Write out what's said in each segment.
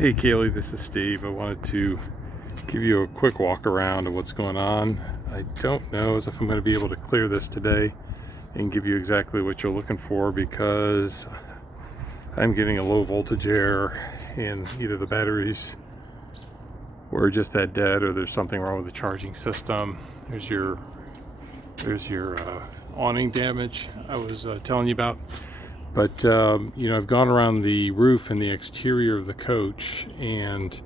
Hey Kaylee, this is Steve. I wanted to give you a quick walk around of what's going on. I don't know as if I'm going to be able to clear this today and give you exactly what you're looking for because I'm getting a low voltage error in either the batteries were just that dead or there's something wrong with the charging system. There's your awning damage I was telling you about. But I've gone around the roof and the exterior of the coach, and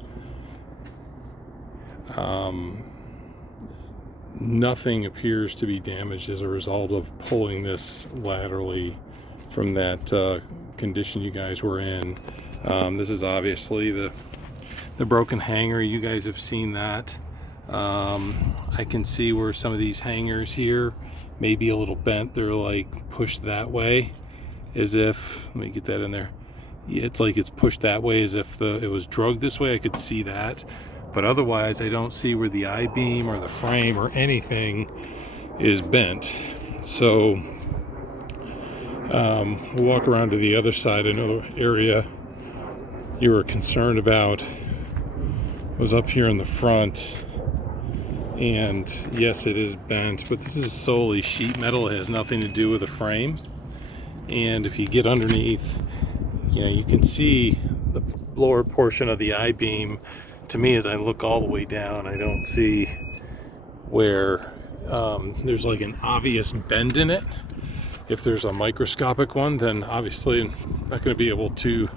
nothing appears to be damaged as a result of pulling this laterally from that condition you guys were in. This is obviously the broken hanger. You guys have seen that. I can see where some of these hangers here may be a little bent. They're like pushed that way, as if, let me get that in there. Yeah, it's like it's pushed that way as if it was drugged this way. I could see that, but otherwise I don't see where the I-beam or the frame or anything is bent. So we'll walk around to the other side. Another area you were concerned about was up here in the front, and yes, it is bent, but this is solely sheet metal. It has nothing to do with the frame. And if you get underneath, you can see the lower portion of the I-beam. To me, as I look all the way down, I don't see where there's like an obvious bend in it. If there's a microscopic one, then obviously I'm not going to be able to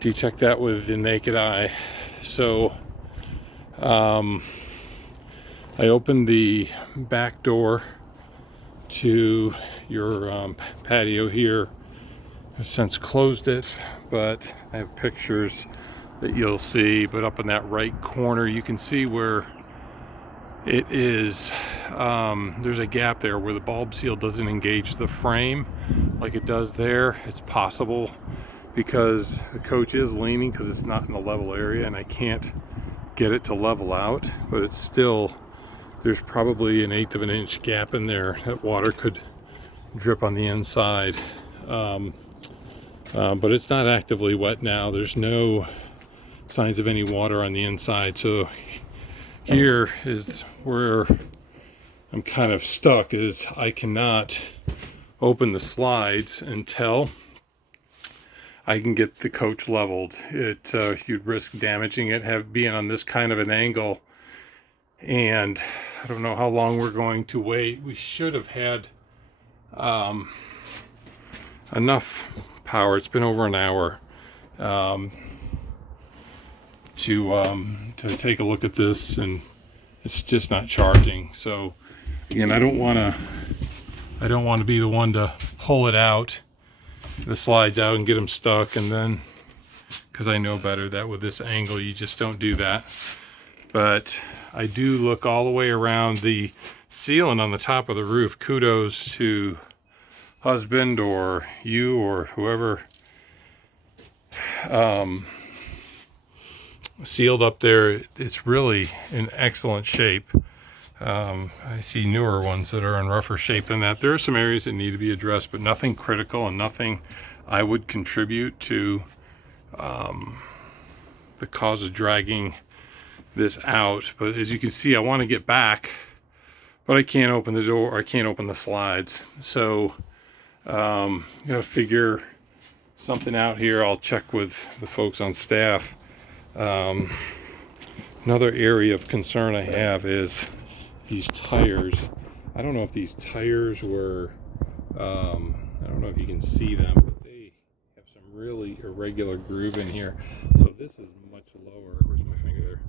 detect that with the naked eye. So I opened the back door to your patio here. I've since closed it, but I have pictures that you'll see. But up in that right corner, you can see where it is. There's a gap there where the bulb seal doesn't engage the frame like it does there. It's possible because the coach is leaning because it's not in a level area, and I can't get it to level out, but it's still, there's probably an 1/8 of an inch gap in there that water could drip on the inside. But it's not actively wet now. There's no signs of any water on the inside. So here is where I'm kind of stuck, is I cannot open the slides until I can get the coach leveled. You'd risk damaging it, being on this kind of an angle. And I don't know how long we're going to wait. We should have had enough power. It's been over an hour to take a look at this, and it's just not charging. So again, I don't want to be the one to pull it out, the slides out, and get them stuck, and then, because I know better that with this angle you just don't do that. But I do look all the way around the ceiling on the top of the roof. Kudos to husband or you or whoever sealed up there. It's really in excellent shape. I see newer ones that are in rougher shape than that. There are some areas that need to be addressed, but nothing critical and nothing I would contribute to the cause of dragging this out. But as you can see, I want to get back, but I can't open the door. I can't open the slides. So gotta figure something out here. I'll check with the folks on staff. Another area of concern I have is these tires. I don't know if these tires were I don't know if you can see them, but they have some really irregular groove in here. So this is much lower. Where's my finger there?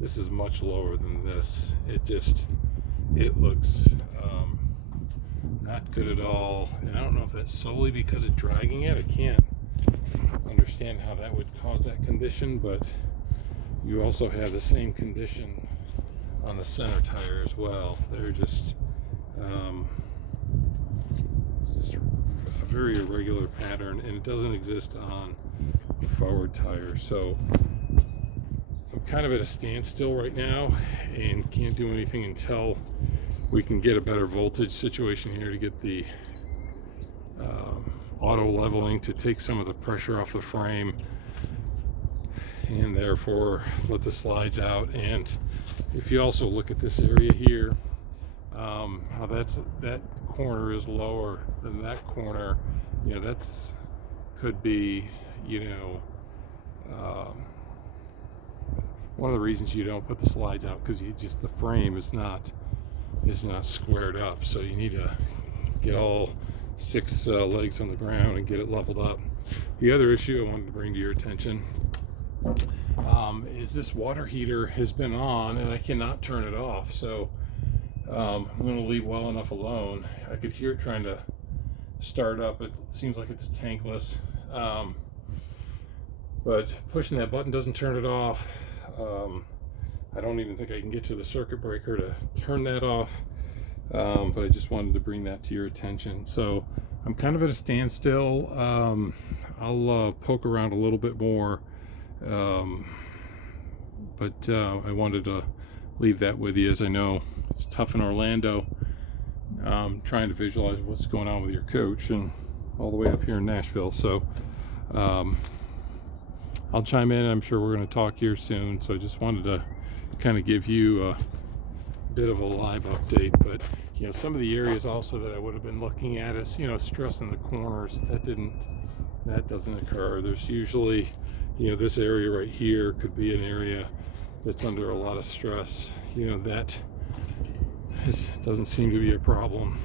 This is much lower than this. It looks not good at all. And I don't know if that's solely because of dragging it. I can't understand how that would cause that condition, but you also have the same condition on the center tire as well. They're just a very irregular pattern, and it doesn't exist on the forward tire. So I'm kind of at a standstill right now and can't do anything until we can get a better voltage situation here to get the auto leveling to take some of the pressure off the frame and therefore let the slides out. And if you also look at this area here, how that corner is lower than that corner, that's could be, one of the reasons you don't put the slides out, because the frame is not squared up. So you need to get all 6 legs on the ground and get it leveled up. The other issue I wanted to bring to your attention is this water heater has been on and I cannot turn it off. So I'm going to leave well enough alone. I could hear it trying to start up. It seems like it's a tankless, but pushing that button doesn't turn it off. I don't even think I can get to the circuit breaker to turn that off, but I just wanted to bring that to your attention. So I'm kind of at a standstill. I'll poke around a little bit more, but I wanted to leave that with you, as I know it's tough in Orlando, trying to visualize what's going on with your coach, and all the way up here in Nashville. So I'll chime in. I'm sure we're going to talk here soon. So I just wanted to kind of give you a bit of a live update. But some of the areas also that I would have been looking at is stress in the corners. That doesn't occur. There's usually this area right here could be an area that's under a lot of stress. That doesn't seem to be a problem.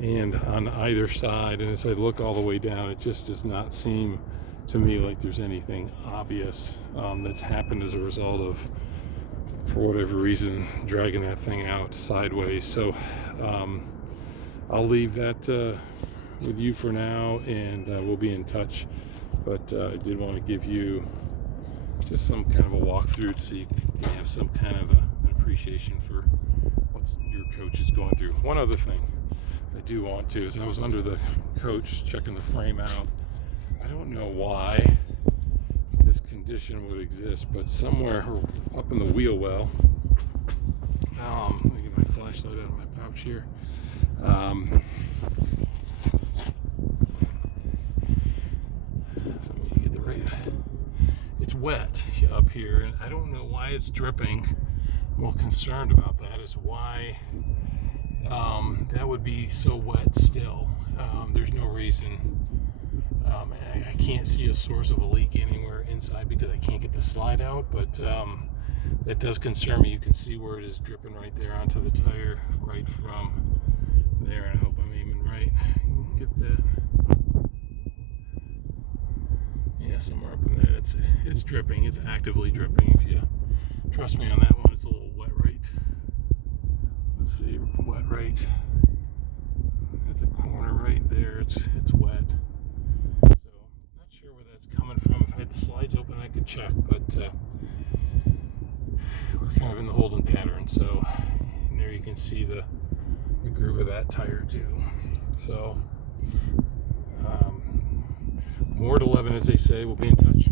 And on either side, and as I look all the way down, it just does not seem to me like there's anything obvious that's happened as a result of, for whatever reason, dragging that thing out sideways. So I'll leave that with you for now, and we'll be in touch. But I did want to give you just some kind of a walkthrough so you can have some kind of an appreciation for what your coach is going through. One other thing I do want to is I was under the coach checking the frame out. I don't know why this condition would exist, but somewhere up in the wheel well, let me get my flashlight out of my pouch here. It's wet up here, and I don't know why it's dripping. I'm well concerned about that, is why that would be so wet still. There's no reason. I can't see a source of a leak anywhere inside because I can't get the slide out, but that does concern me. You can see where it is dripping right there onto the tire, right from there, and I hope I'm aiming right. Get that. Yeah, somewhere up in there. It's dripping. It's actively dripping. If you trust me on that one, it's a little wet right. Let's see, wet right at the corner right there. It's wet. So not sure where that's coming from. If I had the slides open, I could check, but we're kind of in the holding pattern. So and there you can see the groove of that tire too. So more at 11, as they say. We'll be in touch.